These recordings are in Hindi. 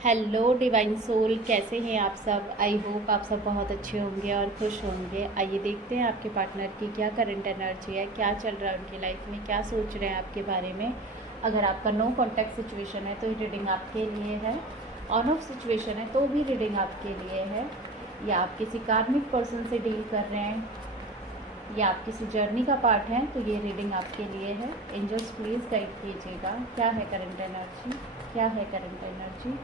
हेलो डिवाइन सोल, कैसे हैं आप सब। आई होप आप सब बहुत अच्छे होंगे और खुश होंगे। आइए देखते हैं आपके पार्टनर की क्या करंट एनर्जी है, क्या चल रहा है उनकी लाइफ में, क्या सोच रहे हैं आपके बारे में। अगर आपका नो कॉन्टैक्ट सिचुएशन है तो रीडिंग आपके लिए है, ऑन ऑफ सिचुएशन है तो भी रीडिंग आपके लिए है, या आप किसी कार्मिक पर्सन से डील कर रहे हैं या आप किसी जर्नी का पार्ट हैं तो ये रीडिंग आपके लिए है। एंजल्स प्लीज़ गाइड कीजिएगा, क्या है करंट एनर्जी, क्या है करंट एनर्जी।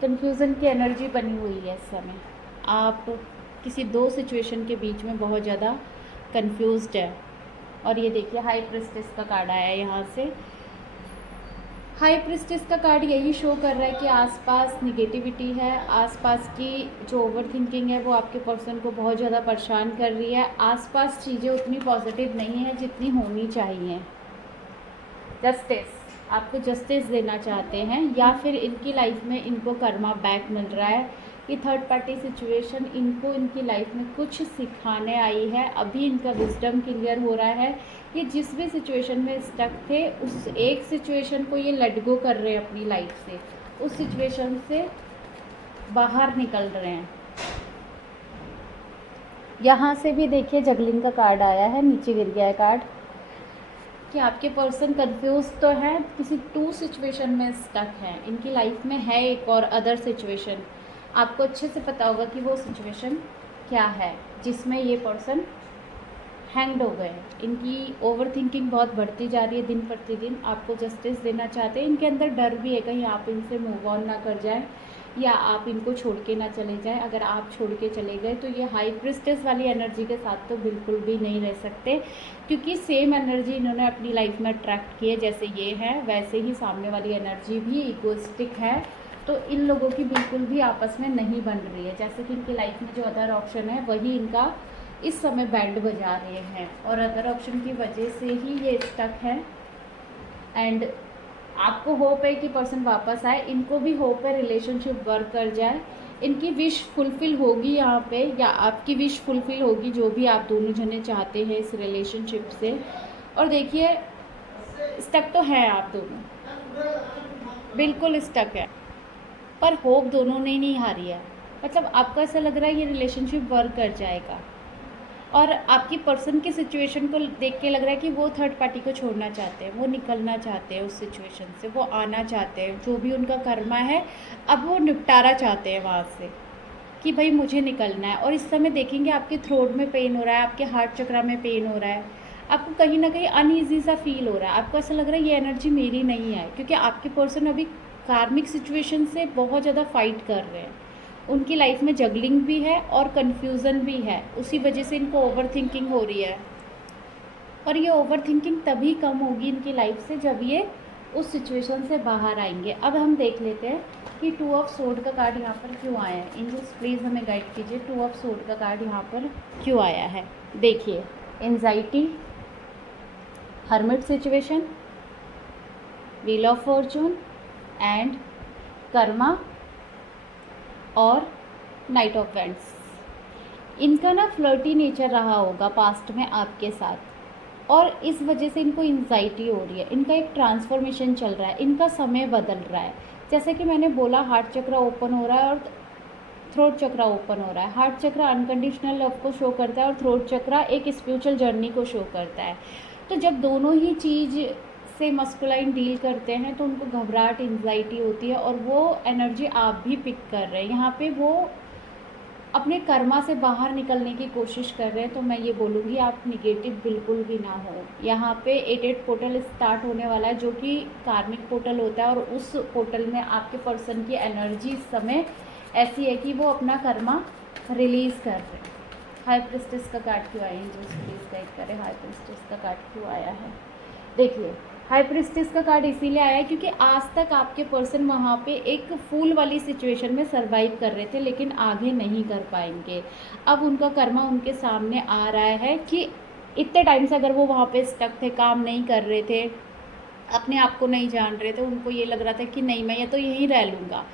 कन्फ्यूज़न की एनर्जी बनी हुई है इस समय। आप किसी दो सिचुएशन के बीच में बहुत ज़्यादा कन्फ्यूज्ड है। और ये देखिए हाई प्रिस्टेस का कार्ड आया है यहाँ से। हाई प्रिस्टेस का कार्ड यही शो कर रहा है कि आसपास निगेटिविटी है, आसपास की जो ओवर थिंकिंग है वो आपके पर्सन को बहुत ज़्यादा परेशान कर रही है। आसपास चीज़ें उतनी पॉजिटिव नहीं है जितनी होनी चाहिए। जस्टिस, आपको जस्टिस देना चाहते हैं या फिर इनकी लाइफ में इनको कर्मा बैक मिल रहा है। ये थर्ड पार्टी सिचुएशन इनको इनकी लाइफ में कुछ सिखाने आई है। अभी इनका विजडम क्लियर हो रहा है। ये जिस भी सिचुएशन में स्टक थे उस एक सिचुएशन को ये लेट गो कर रहे हैं अपनी लाइफ से, उस सिचुएशन से बाहर निकल रहे हैं। यहाँ से भी देखिए जगलिंग का कार्ड आया है, नीचे गिर गया है कार्ड कि आपके पर्सन कंफ्यूज तो है, किसी टू सिचुएशन में स्टक है। इनकी लाइफ में है एक और अदर सिचुएशन। आपको अच्छे से पता होगा कि वो सिचुएशन क्या है जिसमें ये पर्सन हैंग्ड हो गए। इनकी ओवर थिंकिंग बहुत बढ़ती जा रही है दिन प्रतिदिन। आपको जस्टिस देना चाहते हैं। इनके अंदर डर भी है कहीं आप इनसे मूव ऑन ना कर जाए या आप इनको छोड़ के ना चले जाएं। अगर आप छोड़ के चले गए तो ये हाई प्रिस्टेस वाली एनर्जी के साथ तो बिल्कुल भी नहीं रह सकते, क्योंकि सेम एनर्जी इन्होंने अपनी लाइफ में अट्रैक्ट की है। जैसे ये है वैसे ही सामने वाली एनर्जी भी इगोइस्टिक है, तो इन लोगों की बिल्कुल भी आपस में नहीं बन रही है। जैसे कि इनकी लाइफ में जो अदर ऑप्शन है वही इनका इस समय बैंड बजा रहे हैं और अदर ऑप्शन की वजह से ही ये स्टक है। एंड आपको होप है कि पर्सन वापस आए, इनको भी होप है रिलेशनशिप वर्क कर जाए, इनकी विश फुलफ़िल होगी यहाँ पे, या आपकी विश फुलफ़िल होगी जो भी आप दोनों जने चाहते हैं इस रिलेशनशिप से। और देखिए स्टक तो है आप दोनों, बिल्कुल स्टक है, पर होप दोनों ने नहीं हारी है। मतलब आपको ऐसा लग रहा है ये रिलेशनशिप वर्क कर जाएगा और आपकी पर्सन की सिचुएशन को देख के लग रहा है कि वो थर्ड पार्टी को छोड़ना चाहते हैं, वो निकलना चाहते हैं उस सिचुएशन से, वो आना चाहते हैं। जो भी उनका कर्मा है अब वो निपटारा चाहते हैं वहाँ से कि भाई मुझे निकलना है। और इस समय देखेंगे आपके थ्रोट में पेन हो रहा है, आपके हार्ट चक्रा में पेन हो रहा है, आपको कहीं ना कहीं अनईजी सा फील हो रहा है। आपको ऐसा लग रहा है ये एनर्जी मेरी नहीं है, क्योंकि आपके पर्सन अभी कार्मिक सिचुएशन से बहुत ज़्यादा फाइट कर रहे हैं। उनकी लाइफ में जगलिंग भी है और कन्फ्यूज़न भी है, उसी वजह से इनको ओवर थिंकिंग हो रही है। और ये ओवर थिंकिंग तभी कम होगी इनकी लाइफ से जब ये उस सिचुएशन से बाहर आएंगे। अब हम देख लेते हैं कि 2 ऑफ सोर्ड का कार्ड यहाँ पर क्यों आया है। एंजल्स प्लीज़ हमें गाइड कीजिए 2 ऑफ सोर्ड का कार्ड यहाँ पर क्यों आया है। देखिए anxiety, hermit situation, wheel of Fortune and Karma और नाइट ऑफ वेंट्स। इनका ना फ्लर्टी नेचर रहा होगा पास्ट में आपके साथ और इस वजह से इनको एंजाइटी हो रही है। इनका एक ट्रांसफॉर्मेशन चल रहा है, इनका समय बदल रहा है। जैसे कि मैंने बोला हार्ट चक्र ओपन हो रहा है और थ्रोट चक्र ओपन हो रहा है। हार्ट चक्र अनकंडीशनल लव को शो करता है और थ्रोट चक्र एक स्पिरिचुअल जर्नी को शो करता है। तो जब दोनों ही चीज़ से मस्कुलाइन डील करते हैं तो उनको घबराहट एंजाइटी होती है और वो एनर्जी आप भी पिक कर रहे हैं। यहाँ पे वो अपने कर्मा से बाहर निकलने की कोशिश कर रहे हैं। तो मैं ये बोलूँगी आप निगेटिव बिल्कुल भी ना हो। यहाँ पे 8 पोर्टल स्टार्ट होने वाला है जो कि कार्मिक पोर्टल होता है और उस पोर्टल में आपके पर्सन की एनर्जी इस समय ऐसी है कि वो अपना कर्मा रिलीज़ कर रहे हैं। हाई प्रिस्टेस का कार्ड क्यों आया है, जो प्लीज़ गाइड करें हाई प्रिस्टेस का कार्ड क्यों आया है। देखिए हाई प्रिस्टेस का कार्ड इसीलिए आया है क्योंकि आज तक आपके पर्सन वहाँ पे एक फूल वाली सिचुएशन में सरवाइव कर रहे थे लेकिन आगे नहीं कर पाएंगे। अब उनका कर्मा उनके सामने आ रहा है कि इतने टाइम से अगर वो वहाँ पे स्टक थे, काम नहीं कर रहे थे, अपने आप को नहीं जान रहे थे, उनको ये लग रहा था कि नहीं मैं ये तो यहीं रह लूँगा,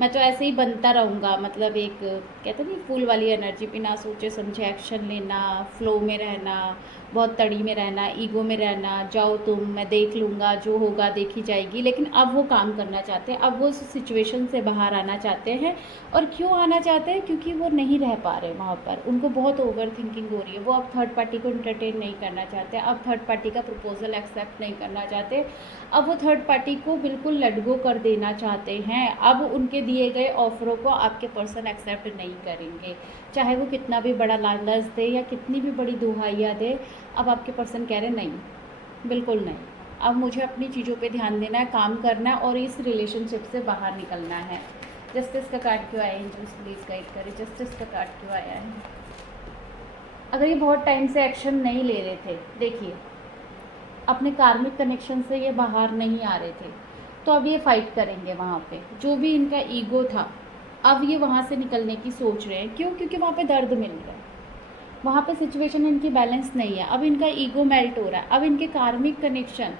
मैं तो ऐसे ही बनता रहूँगा, मतलब एक कहते नहीं फूल वाली एनर्जी, बिना सोचे समझे एक्शन लेना, फ्लो में रहना, बहुत तड़ी में रहना, ईगो में रहना, जाओ तुम, मैं देख लूँगा, जो होगा देखी जाएगी। लेकिन अब वो काम करना चाहते हैं, अब वो उस सिचुएशन से बाहर आना चाहते हैं। और क्यों आना चाहते हैं? क्योंकि वो नहीं रह पा रहे वहाँ पर, उनको बहुत ओवर थिंकिंग हो रही है। वो अब थर्ड पार्टी को इंटरटेन नहीं करना चाहते, अब थर्ड पार्टी का प्रपोजल एक्सेप्ट नहीं करना चाहते, अब वो थर्ड पार्टी को बिल्कुल लेट गो कर देना चाहते हैं। अब उनके दिए गए ऑफरों को आपके पर्सन एक्सेप्ट नहीं करेंगे, चाहे वो कितना भी बड़ा लालच दे या कितनी भी बड़ी दुहाइयाँ दे। अब आपके पर्सन कह रहे नहीं, बिल्कुल नहीं, अब मुझे अपनी चीज़ों पे ध्यान देना है, काम करना है और इस रिलेशनशिप से बाहर निकलना है। जस्टिस का कार्ड क्यों आया है? एंजल्स प्लीज़ गाइड करें, जस्टिस का कार्ड क्यों आया है? अगर ये बहुत टाइम से एक्शन नहीं ले रहे थे, देखिए अपने कार्मिक कनेक्शन से ये बाहर नहीं आ रहे थे, तो अब ये फाइट करेंगे वहाँ पे। जो भी इनका ईगो था, अब ये वहाँ से निकलने की सोच रहे हैं। क्यों? क्योंकि वहाँ पे दर्द मिल रहा है, वहाँ पे सिचुएशन इनकी बैलेंस नहीं है। अब इनका ईगो मेल्ट हो रहा है, अब इनके कार्मिक कनेक्शन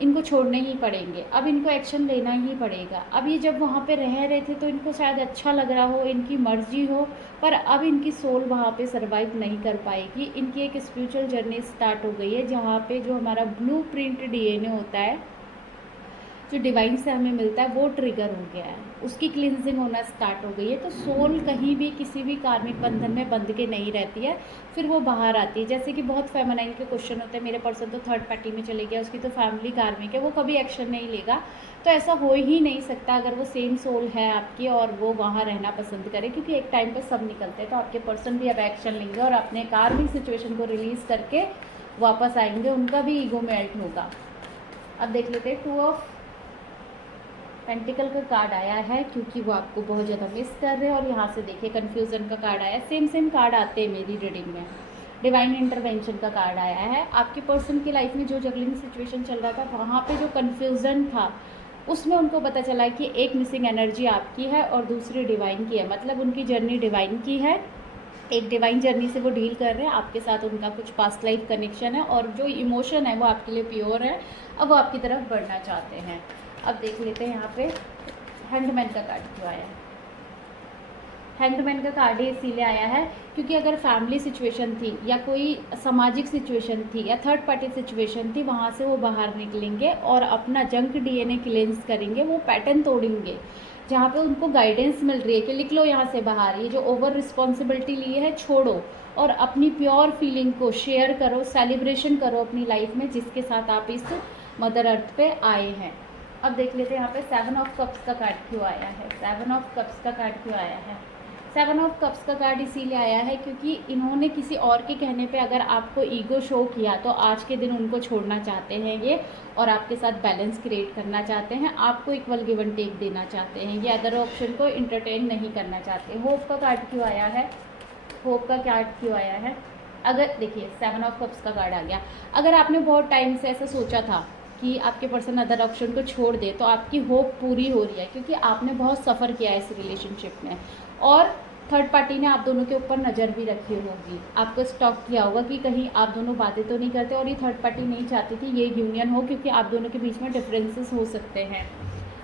इनको छोड़ने ही पड़ेंगे, अब इनको एक्शन लेना ही पड़ेगा। अब ये जब वहाँ पे रह रहे थे तो इनको शायद अच्छा लग रहा हो, इनकी मर्जी हो, पर अब इनकी सोल वहाँ पे सरवाइव नहीं कर पाएगी। इनकी एक स्पिरिचुअल जर्नी स्टार्ट हो गई है, जहाँ पे जो हमारा ब्लूप्रिंट डीएनए होता है, जो डिवाइन से हमें मिलता है, वो ट्रिगर हो गया है, उसकी क्लिनजिंग होना स्टार्ट हो गई है। तो सोल कहीं भी किसी भी कार्मिक बंधन में बंध के नहीं रहती है, फिर वो बाहर आती है। जैसे कि बहुत फेमिनाइन के क्वेश्चन होते हैं, मेरे पर्सन तो थर्ड पार्टी में चले गया, उसकी तो फैमिली कार्मिक है, वो कभी एक्शन नहीं लेगा। तो ऐसा हो ही नहीं सकता अगर वो सेम सोल है आपकी और वो वहाँ रहना पसंद करे, क्योंकि एक टाइम पर सब निकलते हैं। तो आपके पर्सन भी अब एक्शन लेंगे और अपने कार्मिक सिचुएशन को रिलीज़ करके वापस आएंगे, उनका भी ईगो मेल्ट होगा। अब देख लेते हैं, 2 ऑफ पेंटिकल का कार्ड आया है, क्योंकि वो आपको बहुत ज़्यादा मिस कर रहे हैं। और यहाँ से देखिए कन्फ्यूज़न का कार्ड आया है, सेम कार्ड आते हैं मेरी रीडिंग में। डिवाइन इंटरवेंशन का कार्ड आया है। आपके पर्सन की लाइफ में जो जगलिंग सिचुएशन चल रहा था, वहाँ पे जो कन्फ्यूज़न था, उसमें उनको पता चला कि एक मिसिंग एनर्जी आपकी है और दूसरी डिवाइन की है। मतलब उनकी जर्नी डिवाइन की है, एक डिवाइन जर्नी से वो डील कर रहे हैं, आपके साथ उनका कुछ पास्ट लाइफ कनेक्शन है और जो इमोशन है वो आपके लिए प्योर है। अब वो आपकी तरफ बढ़ना चाहते हैं। अब देख लेते हैं यहाँ पे हैंडमैन का कार्ड क्यों आया है। हैंडमैन का कार्ड इसीलिए आया है क्योंकि अगर फैमिली सिचुएशन थी या कोई सामाजिक सिचुएशन थी या थर्ड पार्टी सिचुएशन थी, वहाँ से वो बाहर निकलेंगे और अपना जंक डीएनए क्लेंस करेंगे, वो पैटर्न तोड़ेंगे जहाँ पे उनको गाइडेंस मिल रही है कि लिख लो यहाँ से बाहर, ये जो ओवर रिस्पॉन्सिबिलिटी लिए है छोड़ो और अपनी प्योर फीलिंग को शेयर करो, सेलिब्रेशन करो अपनी लाइफ में, जिसके साथ आप इस मदर अर्थ पे आए हैं। अब देख लेते हैं यहाँ पे 7 ऑफ कप्स का कार्ड क्यों आया है। 7 ऑफ कप्स का कार्ड क्यों आया है? 7 ऑफ कप्स का कार्ड इसीलिए आया है क्योंकि इन्होंने किसी और के कहने पे अगर आपको ईगो शो किया तो आज के दिन उनको छोड़ना चाहते हैं ये, और आपके साथ बैलेंस क्रिएट करना चाहते हैं, आपको इक्वल गिव एंड टेक देना चाहते हैं, ये अदर ऑप्शन को इंटरटेन नहीं करना चाहते। होप का कार्ड क्यों आया है? होप का कार्ड क्यों आया है? अगर देखिए 7 ऑफ कप्स का कार्ड आ गया, अगर आपने बहुत टाइम से ऐसा सोचा था कि आपके पर्सन अदर ऑप्शन को छोड़ दे, तो आपकी होप पूरी हो रही है क्योंकि आपने बहुत सफ़र किया है इस रिलेशनशिप में और थर्ड पार्टी ने आप दोनों के ऊपर नज़र भी रखी होगी, आपको स्टॉक किया होगा कि कहीं आप दोनों बातें तो नहीं करते, और ये थर्ड पार्टी नहीं चाहती थी ये यूनियन हो क्योंकि आप दोनों के बीच में डिफरेंसेस हो सकते हैं।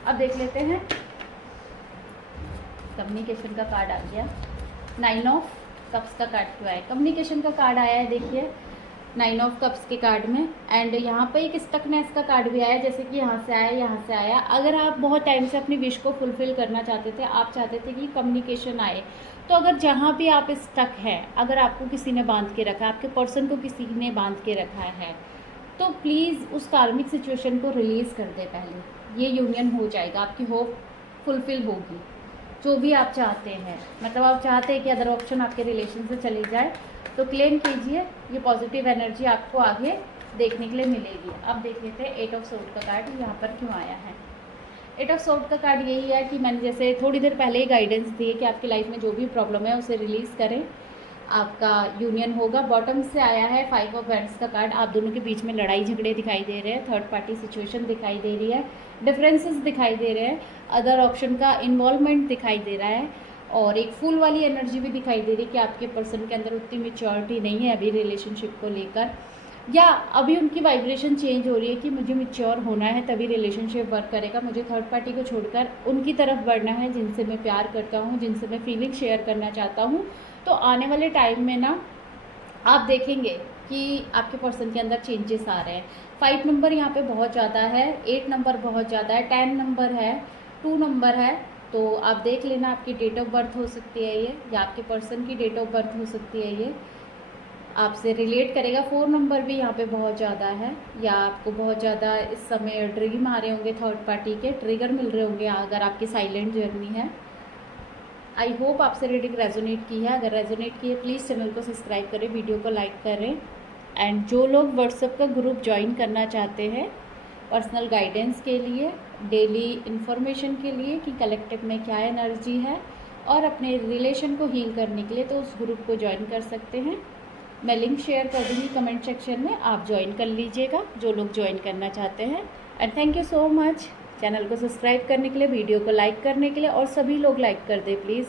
अब देख लेते हैं, कम्युनिकेशन का कार्ड आ गया। 9 ऑफ कप्स का कार्ड क्यों आया? कम्युनिकेशन का कार्ड आया है देखिए 9 ऑफ कप्स के कार्ड में, एंड यहाँ पे एक स्टकनेस का कार्ड भी आया, जैसे कि यहाँ से आया यहाँ से आया। अगर आप बहुत टाइम से अपनी विश को फुलफ़िल करना चाहते थे, आप चाहते थे कि कम्युनिकेशन आए, तो अगर जहाँ भी आप स्टक है, अगर आपको किसी ने बांध के रखा है, आपके पर्सन को किसी ने बांध के रखा है, तो प्लीज़ उस कार्मिक सिचुएशन को रिलीज़ कर दे पहले, ये यूनियन हो जाएगा, आपकी होप फुलफ़िल होगी। जो भी आप चाहते हैं, मतलब आप चाहते हैं कि अदर ऑप्शन आपके रिलेशन से चली जाए, तो क्लेम कीजिए, ये पॉजिटिव एनर्जी आपको आगे देखने के लिए मिलेगी। अब देख लेते हैं 8 ऑफ सोर्ड का कार्ड यहाँ पर क्यों आया है। 8 ऑफ सोर्ड का कार्ड यही है कि मैंने जैसे थोड़ी देर पहले ही गाइडेंस दी है कि आपकी लाइफ में जो भी प्रॉब्लम है उसे रिलीज़ करें, आपका यूनियन होगा। बॉटम से आया है 5 ऑफ वैंड्स का कार्ड, आप दोनों के बीच में लड़ाई झगड़े दिखाई दे रहे हैं, थर्ड पार्टी सिचुएशन दिखाई दे रही है, डिफरेंसेस दिखाई दे रहे हैं, अदर ऑप्शन का इन्वॉल्वमेंट दिखाई दे रहा है, और एक फूल वाली एनर्जी भी दिखाई दे रही है कि आपके पर्सन के अंदर उतनी मेच्योरिटी नहीं है अभी रिलेशनशिप को लेकर। या अभी उनकी वाइब्रेशन चेंज हो रही है कि मुझे मैच्योर होना है तभी रिलेशनशिप वर्क करेगा, मुझे थर्ड पार्टी को छोड़कर उनकी तरफ बढ़ना है जिनसे मैं प्यार करता हूँ, जिनसे मैं फीलिंग शेयर करना चाहता हूँ। तो आने वाले टाइम में ना आप देखेंगे कि आपके पर्सन के अंदर चेंजेस आ रहे हैं। 5 नंबर यहाँ पे बहुत ज़्यादा है, 8 नंबर बहुत ज़्यादा है, 10 नंबर है, 2 नंबर है। तो आप देख लेना, आपकी डेट ऑफ बर्थ हो सकती है ये, या आपके पर्सन की डेट ऑफ बर्थ हो सकती है ये, आपसे रिलेट करेगा। 4 नंबर भी यहाँ पे बहुत ज़्यादा है, या आपको बहुत ज़्यादा इस समय ड्रीम आ रहे होंगे, थर्ड पार्टी के ट्रिगर मिल रहे होंगे अगर आपकी साइलेंट जर्नी है। आई होप आपसे रीडिंग रेजोनेट की है। अगर रेजोनेट की है प्लीज़ चैनल को सब्सक्राइब करें, वीडियो को लाइक करें। एंड जो लोग व्हाट्सएप का ग्रुप ज्वाइन करना चाहते हैं पर्सनल गाइडेंस के लिए, डेली इन्फॉर्मेशन के लिए कि कलेक्टिव में क्या एनर्जी है, और अपने रिलेशन को हील करने के लिए, तो उस ग्रुप को ज्वाइन कर सकते हैं। मैं लिंक शेयर कर दूँगी कमेंट सेक्शन में, आप ज्वाइन कर लीजिएगा जो लोग ज्वाइन करना चाहते हैं। And thank you so much channel को सब्सक्राइब करने के लिए, वीडियो को लाइक करने के लिए, और सभी लोग लाइक कर दें प्लीज़।